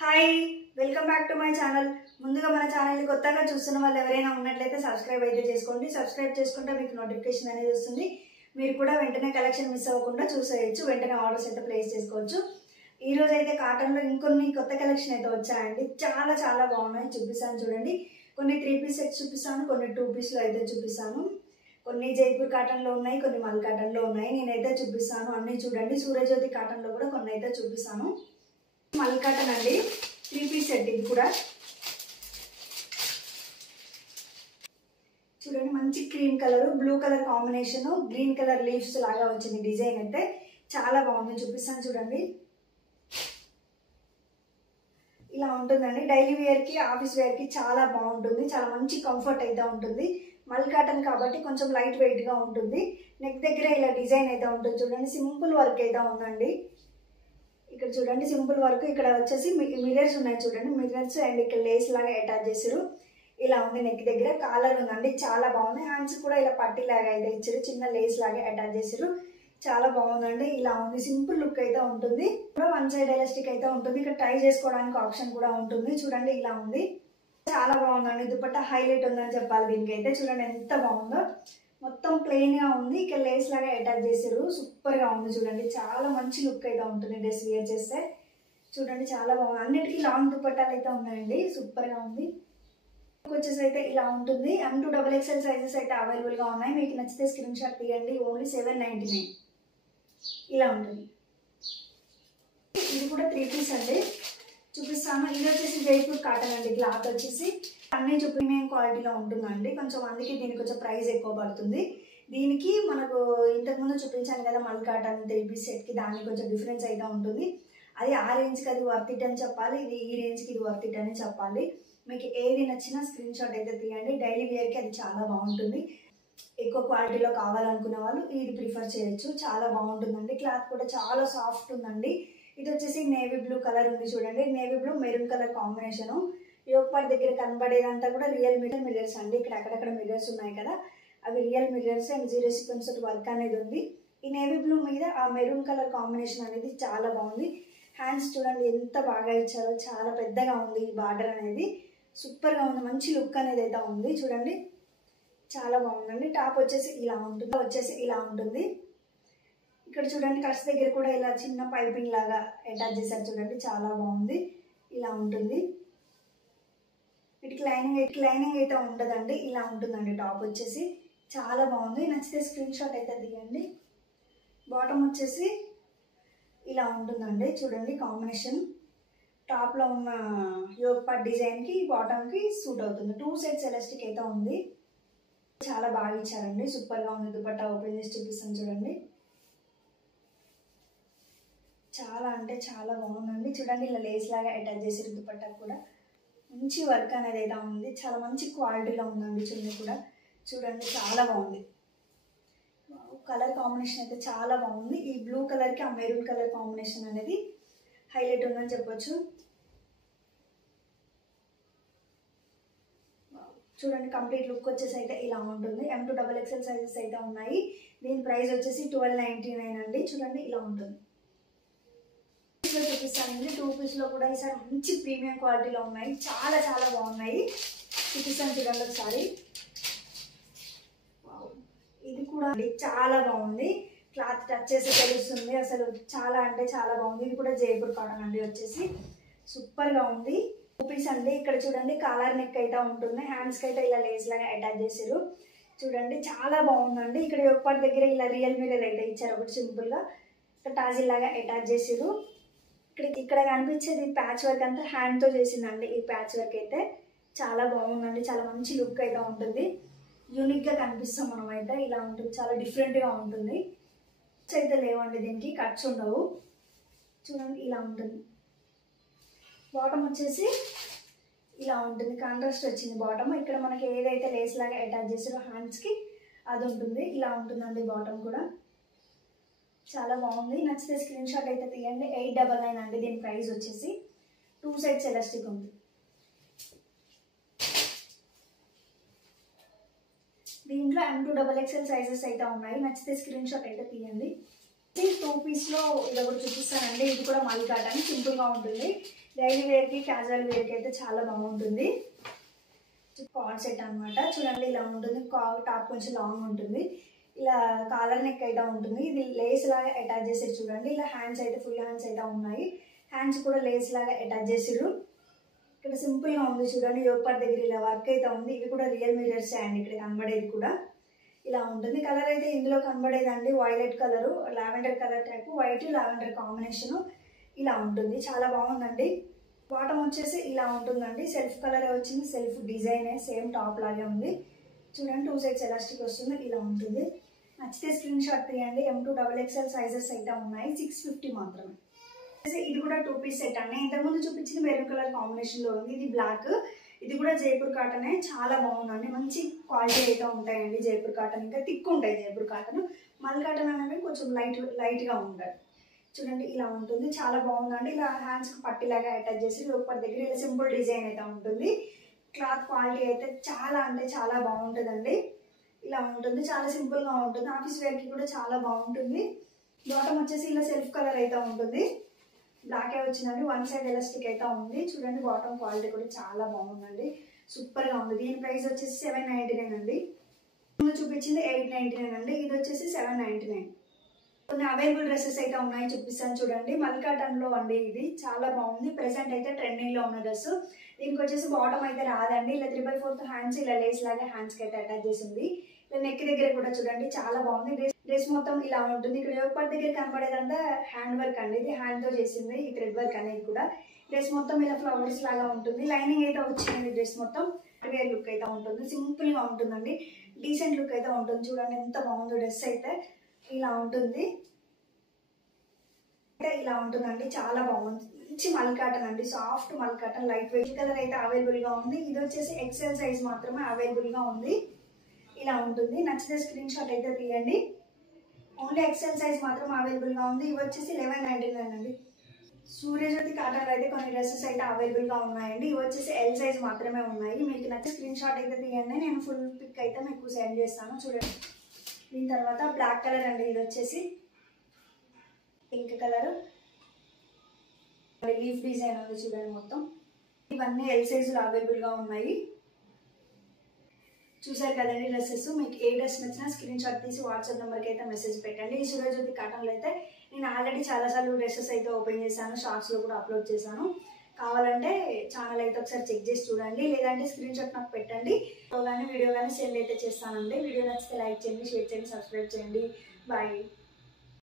Hi welcome back to my channel. ముందుగా మన ఛానల్ని కొత్తగా చూస్తున్న వాళ్ళు ఎవరైనా ఉన్నట్లయితే సబ్స్క్రైబ్ అయితే చేసుకోండి. సబ్స్క్రైబ్ చేసుకుంటే మీకు నోటిఫికేషన్ అనేది వస్తుంది. మీరు కూడా వెంటనే కలెక్షన్ మిస్ అవ్వకుండా చూసేయచ్చు, వెంటనే ఆర్డర్స్ అయితే ప్లేస్ చేసుకోవచ్చు. ఈ రోజు అయితే కాటన్లో ఇంకొన్ని కొత్త కలెక్షన్ అయితే వచ్చాయండి. చాలా చాలా బాగున్నాయి, చూపిస్తాను చూడండి. కొన్ని 3 పీస్ సెట్స్ చూపిస్తాను, కొన్ని 2 పీస్లో అయితే చూపిస్తాను. కొన్ని జైపూర్ కాటన్లో ఉన్నాయి, కొన్ని మల్ కాటన్లో ఉన్నాయి. నేనైతే చూపిస్తాను అన్నీ చూడండి. సూర్యజ్యోతి కాటన్లో కూడా కొన్ని అయితే చూపిస్తాను. మల్ కాటన్ అండి, 3 పీస్ సెట్. ఇది కూడా చూడండి, మంచి cream colour blue colour combination, green colour leaves లాగా వచ్చింది. డిజైన్ అయితే చాలా బాగుంది, చూపిస్తాను చూడండి. ఇలా ఉంటుందండి. డైలీ వేర్ కి ఆఫీస్ వేర్ కి చాలా బాగుంటుంది. చాలా మంచి కంఫర్ట్ అయితే ఉంటుంది. మల్ కాటన్ కాబట్టి కొంచెం లైట్ వెయిట్ గా ఉంటుంది. నెక్ దగ్గర ఇలా డిజైన్ అయితే ఉంటుంది చూడండి. సింపుల్ వర్క్ అయితే ఉందండి. ఇక్కడ చూడండి సింపుల్ వర్క్. ఇక్కడ వచ్చేసి మిర్రర్స్ ఉన్నాయి చూడండి. మిర్రర్స్ అండ్ ఇక్కడ లేస్ లాగా అటాచ్ చేసారు. ఇలా ఉంది. నెక్ దగ్గర కాలర్ ఉందండి, చాలా బాగుంది. హ్యాండ్స్ కూడా ఇలా పట్టీ లాగా అయితే ఇచ్చారు, చిన్న లేస్ లాగా అటాచ్ చేసారు. చాలా బాగుందండి. ఇలా ఉంది, సింపుల్ లుక్ అయితే ఉంటుంది. వన్ సైడ్ ఎలాస్టిక్ అయితే ఉంటుంది. ఇక్కడ ట్రై చేసుకోవడానికి ఆప్షన్ కూడా ఉంటుంది చూడండి. ఇలా ఉంది, చాలా బాగుందండి. దుపట్టా హైలైట్ ఉందని చెప్పాలి దీనికి అయితే. చూడండి ఎంత బాగుందో. మొత్తం ప్లెయిన్ గా ఉంది, ఇక్కడ లేస్ లాగా అటాచ్ చేసారు. సూపర్ గా ఉంది చూడండి. చాలా మంచి లుక్ అయితే ఉంటుంది డ్రెస్ వేర్ చేస్తే. చూడండి చాలా బాగుంది. అన్నిటికీ లాంగ్ దుపట్టాలు అయితే ఉన్నాయండి. సూపర్ గా ఉంది. వచ్చేసి అయితే ఇలా ఉంటుంది. M2XXL సైజెస్ అయితే అవైలబుల్ గా ఉన్నాయి. మీకు నచ్చితే స్క్రీన్ షాట్ తీయండి. ఓన్లీ 799 ఇలా ఉంటుంది. ఇది కూడా 3 పీస్ అండి, చూపిస్తాను. ఇది వచ్చేసి జైపూర్ కాటన్ అండి. క్లాత్ వచ్చేసి అన్ని ప్రీమియం క్వాలిటీలో ఉంటుందండి. కొంచెం అందుకే దీనికి కొంచెం ప్రైస్ ఎక్కువ పడుతుంది. దీనికి మనకు ఇంతకుముందు చూపించాను కదా మల్ కాటన్ 3 పీస్ సెట్కి, దానికి కొంచెం డిఫరెన్స్ అయితే ఉంటుంది. అది ఆ రేంజ్కి అది వర్త్ ఇట్ అని చెప్పాలి, ఇది ఈ రేంజ్కి ఇది వర్త్ ఇట్ అని చెప్పాలి. మీకు ఏది నచ్చినా స్క్రీన్ షాట్ అయితే తీయండి. డైలీ వేర్కి అది చాలా బాగుంటుంది. ఎక్కువ క్వాలిటీలో కావాలనుకునే వాళ్ళు ఇది ప్రిఫర్ చేయొచ్చు. చాలా బాగుంటుందండి. క్లాత్ కూడా చాలా సాఫ్ట్ ఉందండి. ఇది వచ్చేసి నేవీ బ్లూ కలర్ ఉంది చూడండి. Navy blue maroon colour combination. Yoke part దగ్గర కనబడేదంతా కూడా రియల్ మిర్రర్స్ అండి. ఇక్కడ అక్కడక్కడ మిర్రర్స్ ఉన్నాయి కదా, అవి real mirrors and 0 sequence work అనేది ఉంది. ఈ నేవీ బ్లూ మీద ఆ మెరూన్ కలర్ కాంబినేషన్ అనేది చాలా బాగుంది. హ్యాండ్స్ చూడండి ఎంత బాగా ఇచ్చారో, చాలా పెద్దగా ఉంది ఈ బార్డర్ అనేది. సూపర్ గా ఉంది, మంచి లుక్ అనేది అయితే ఉంది చూడండి. చాలా బాగుందండి. టాప్ వచ్చేసి ఇలా ఉంటుంది. ఇక్కడ చూడండి కట్స్ దగ్గర కూడా ఇలా చిన్న పైపింగ్ లాగా అటాచ్ చేశారు చూడండి. చాలా బాగుంది. ఇలా ఉంటుంది. వీటికి లైనింగ్ అయితే ఉండదండి. ఇలా ఉంటుందండి టాప్ వచ్చేసి. చాలా బాగుంది. నచ్చితే స్క్రీన్ షాట్ అయితే తీయండి. బాటమ్ వచ్చేసి ఇలా ఉంటుందండి చూడండి. కాంబినేషన్ టాప్లో ఉన్న యోక్ పార్ట్ డిజైన్కి బాటమ్కి సూట్ అవుతుంది. 2 సెట్స్ ఎలాస్టిక్ అయితే ఉంది. చాలా బాగా ఇచ్చారండి. సూపర్గా ఉంది. దుపట్టా ఓపెన్ చేసి చూపిస్తాను చూడండి. చాలా అంటే చాలా బాగుందండి. చూడండి ఇలా లేస్ లాగా అటాచ్ చేసారు. దుపట్టా కూడా మంచి వర్క్ అనేది అయితే ఉంది. చాలా మంచి క్వాలిటీలో ఉందండి. చున్నీ కూడా చూడండి చాలా బాగుంది. కలర్ కాంబినేషన్ అయితే చాలా బాగుంది. ఈ బ్లూ కలర్కి ఆ మెరూన్ కలర్ కాంబినేషన్ అనేది హైలైట్ ఉందని చెప్పొచ్చు. చూడండి కంప్లీట్ లుక్ వచ్చేసి అయితే ఇలా ఉంటుంది. M2XXL సైజెస్ అయితే ఉన్నాయి. దీని ప్రైస్ వచ్చేసి 1299 అండి. చూడండి ఇలా ఉంటుంది. చూపిస్తానండి. 2 పీస్లో కూడా ఈసారి మంచి ప్రీమియం క్వాలిటీలో ఉన్నాయి. చాలా చాలా బాగున్నాయి. చూపిస్తాను చూడండి ఒకసారి. ఇది కూడా చాలా బాగుంది. క్లాత్ టచ్ చేసి తెలుస్తుంది అసలు. చాలా అంటే చాలా బాగుంది. ఇది కూడా జైపూర్ కాటన్ అండి. వచ్చేసి సూపర్గా ఉంది. 2 పీస్ అండి. ఇక్కడ చూడండి కాలర్ నెక్ అయితే ఉంటుంది. హ్యాండ్స్కి అయితే ఇలా లేస్ లాగా అటాచ్ చేసారు చూడండి. చాలా బాగుందండి. ఇక్కడ యోక్ పార్ట్ దగ్గర ఇలా రియల్ మిర్రర్ అయితే ఇచ్చారు ఒకటి సింపుల్గా. ఇక్కడ టాజిల్ లాగా అటాచ్ చేసారు. ఇక్కడ కనిపించేది ప్యాచ్ వర్క్ అంతా హ్యాండ్తో చేసిందండి. ఈ ప్యాచ్ వర్క్ అయితే చాలా బాగుందండి. చాలా మంచి లుక్ అయితే ఉంటుంది. యూనిక్గా కనిపిస్తాం మనం అయితే. ఇలా ఉంటుంది, చాలా డిఫరెంట్గా ఉంటుంది. కట్స్ అయితే లేవండి దీనికి, కట్స్ ఉండవు. చూడండి ఇలా ఉంటుంది. బాటమ్ వచ్చేసి ఇలా ఉంటుంది. కాంట్రాస్ట్ వచ్చింది బాటమ్. ఇక్కడ మనకి ఏదైతే లేస్ లాగా అటాచ్ చేసారో హ్యాండ్స్కి అది ఉంటుంది. ఇలా ఉంటుందండి బాటమ్ కూడా. చాలా బాగుంది. నచ్చితే స్క్రీన్ షాట్ అయితే తీయండి. 899 అండి దీని ప్రైస్ వచ్చేసి. 2 సైడ్స్ ఎలాస్టిక్ ఉంది. దీంట్లో M2XXL సైజెస్ అయితే ఉన్నాయి. నచ్చితే స్క్రీన్ షాట్ అయితే తీయండి. 2 పీస్లో ఇది ఒకటి చూపిస్తానండి. ఇది కూడా మల్ కాటన్, సింపుల్గా ఉంటుంది. డైలీ వేర్కి క్యాజువల్ వేర్కి అయితే చాలా బాగుంటుంది. కార్డ్ సెట్ అనమాట. చూడండి ఇలా ఉంటుంది. టాప్ కొంచెం లాంగ్ ఉంటుంది. ఇలా కాలర్ నెక్ అయితే ఉంటుంది. ఇది లేస్ లాగా అటాచ్ చేసారు చూడండి. ఇలా హ్యాండ్స్ అయితే ఫుల్ హ్యాండ్స్ అయితే ఉన్నాయి. హ్యాండ్స్ కూడా లేస్ లాగా అటాచ్ చేసారు. ఇక్కడ సింపుల్గా ఉంది చూడండి. యోగపాట్ దగ్గర ఇలా వర్క్ అయితే ఉంది. ఇవి కూడా రియల్ మిరర్స్ అండి. ఇక్కడ కనబడేది కూడా ఇలా ఉంటుంది. కలర్ అయితే ఇందులో కనబడేదండి violet colour, lavender colour type, white lavender combination ఇలా ఉంటుంది. చాలా బాగుందండి. బాటమ్ వచ్చేసి ఇలా ఉంటుందండి. సెల్ఫ్ కలర్ వచ్చింది, సెల్ఫ్ డిజైనే, సేమ్ టాప్ లాగే ఉంది. చూడండి 2 సైడ్స్ ఎలాస్టిక్ వస్తుంది. ఇలా ఉంటుంది. నచ్చితే స్క్రీన్ షాట్ తీయండి. M2 XXL సైజెస్ అయితే ఉన్నాయి. 650 మాత్రమే. ఇది కూడా 2 పీస్ సెట్ అండి. ఇంతకుముందు చూపించింది మెరూన్ కలర్ కాంబినేషన్లో ఉంది. ఇది బ్లాక్. ఇది కూడా జైపూర్ కాటనే, చాలా బాగుందండి. మంచి క్వాలిటీ అయితే ఉంటాయండి జైపూర్ కాటన్. ఇంకా థిక్ ఉంటాయి జైపూర్ కాటన్. మల్ కాటన్ అనేవి కొంచెం లైట్గా ఉంటాయి. చూడండి ఇలా ఉంటుంది. చాలా బాగుందండి. ఇలా హ్యాండ్స్కి పట్టిలాగా అటాచ్ చేసి లోపల దగ్గర ఇలా సింపుల్ డిజైన్ అయితే ఉంటుంది. క్లాత్ క్వాలిటీ అయితే చాలా అంటే చాలా బాగుంటుందండి. ఇలా ఉంటుంది. చాలా సింపుల్గా ఉంటుంది. ఆఫీస్ వేర్కి కూడా చాలా బాగుంటుంది. బాటమ్ వచ్చేసి ఇలా సెల్ఫ్ కలర్ అయితే ఉంటుంది. బ్లాకే వచ్చిందండి. 1 సైడ్ ఎలాస్టిక్ అయితే ఉంది. చూడండి బాటమ్ క్వాలిటీ కూడా చాలా బాగుందండి. సూపర్గా ఉంది. దీని ప్రైస్ వచ్చేసి 799 అండి. ముందు చూపించింది 899 అండి. ఇది వచ్చేసి 799. కొన్ని అవైలబుల్ డ్రెస్సెస్ అయితే ఉన్నాయి, చూపిస్తాను చూడండి. మల్ కాటన్లో అండి. ఇది చాలా బాగుంది. ప్రెసెంట్ అయితే ట్రెండింగ్లో ఉన్న డ్రెస్. దీనికి వచ్చేసి బాటమ్ అయితే రాదండి. ఇలా 3/4 హ్యాండ్స్ ఇలా లేస్ లాగా హ్యాండ్స్కి అయితే అటాచ్ చేసింది. ఇలా నెక్ దగ్గర కూడా చూడండి చాలా బాగుంది. డ్రెస్ మొత్తం ఇలా ఉంటుంది. ఇక్కడ యోగపాట్ దగ్గర కనబడేదంతా హ్యాండ్ వర్క్ అండి. ఇది హ్యాండ్తో చేసింది. ఈ థ్రెడ్ వర్క్ అనేది కూడా. డ్రెస్ మొత్తం ఇలా ఫ్లవర్స్ లాగా ఉంటుంది. లైనింగ్ అయితే వచ్చింది. డ్రెస్ మొత్తం వేర్ లుక్ అయితే ఉంటుంది. సింపుల్గా ఉంటుందండి. డీసెంట్ లుక్ అయితే ఉంటుంది. చూడండి ఎంత బాగుందో డ్రెస్ అయితే. ఇలా ఉంటుంది. ఇలా ఉంటుందండి. చాలా బాగుంది. మంచి మల్ కాటన్ అండి. సాఫ్ట్ మల్ కాటన్, లైట్ వెయిట్. కలర్ అయితే అవైలబుల్గా ఉంది. ఇది వచ్చేసి XL సైజ్ మాత్రమే అవైలబుల్గా ఉంది. ఇలా ఉంటుంది. నచ్చితే స్క్రీన్ షాట్ అయితే తీయండి. ఓన్లీ XL సైజ్ మాత్రం అవైలబుల్గా ఉంది. ఇవి వచ్చేసి 1199 అండి. సూర్యజ్యోతి కాటన్ అయితే కొన్ని డ్రెస్సెస్ అయితే అవైలబుల్గా ఉన్నాయండి. ఇవి వచ్చేసి L సైజ్ మాత్రమే ఉన్నాయి. మీకు నచ్చే స్క్రీన్ షాట్ అయితే తీయండి. నేను ఫుల్ పిక్ అయితే మీకు సెండ్ చేస్తాను చూడండి. దీని తర్వాత బ్లాక్ కలర్ అండి. ఇది వచ్చేసి పింక్ కలర్, లీఫ్ డిజైన్ ఉంది చూడండి మొత్తం. ఇవన్నీ L సైజులు అవైలబుల్గా ఉన్నాయి. చూసారు కదండి డ్రెస్సెస్. మీకు ఏ డ్రెస్ నచ్చినా స్క్రీన్ షాట్ తీసి వాట్సాప్ నెంబర్కి అయితే మెసేజ్ పెట్టండి. ఈ సూర్యజ్యోతి కాటన్లో అయితే నేను ఆల్రెడీ చాలాసార్లు డ్రెస్సెస్ అయితే ఓపెన్ చేశాను. షార్ట్స్లో కూడా అప్లోడ్ చేశాను. కావాలంటే ఛానల్ అయితే ఒకసారి చెక్ చేసి చూడండి. లేదంటే స్క్రీన్ షాట్ నాకు పెట్టండి. వీడియో కానీ సెండ్ అయితే చేస్తానండి. వీడియో నచ్చితే లైక్ చేయండి, షేర్ చేయండి, సబ్స్క్రైబ్ చేయండి. బాయ్.